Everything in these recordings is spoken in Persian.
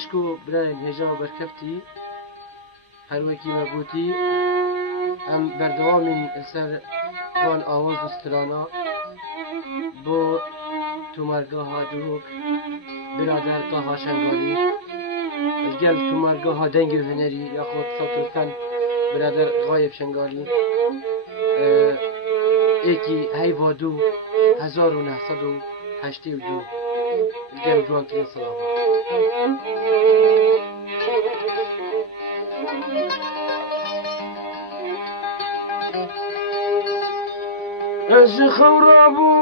عشق و برای هجا برکفتی هر وکی مگوتی ام بردوام سر وان آواز و سترانا بو تومرگاه دوک برادر طه شنگالی الگل تومرگاه دنگ هنری یا خود صوت الفن برادر غایب شنگالی ایکی هیوادو 1982 الگل جوان ترین سلامه از خورابو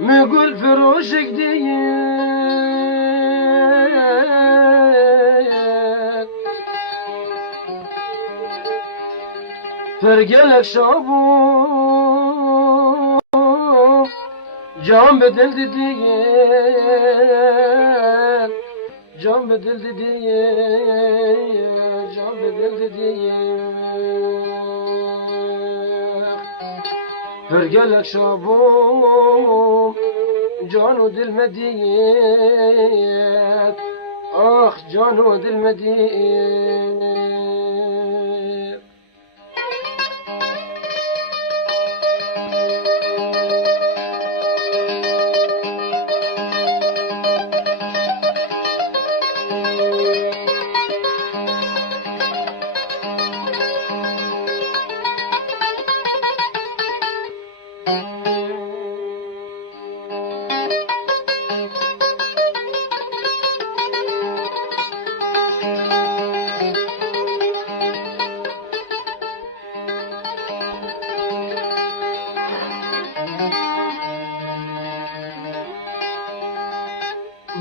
میگل فروشک دیگر فرگلک شابو جام به دل دیگر جام به دل دیگر جام به دل دیگر فرگلک شابو جان و دل مدیت آخ جان و دل مدیت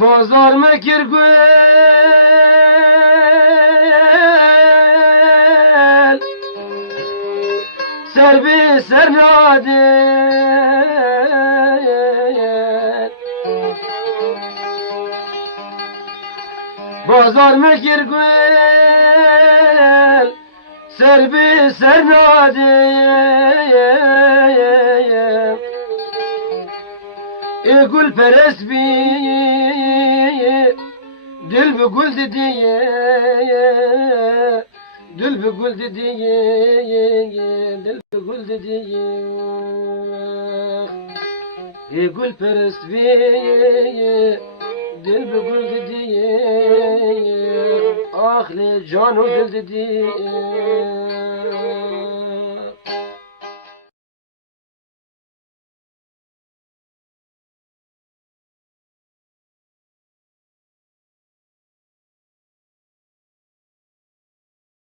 بازار مکر گل سر به سر ناده بازار مکر گل سر به سر ناده گل پرست بی دل به گل دیگه دل به گل دیگه دل به گل دیگه گل پرست بی دل به گل دیگه آخر جان و دل دیگه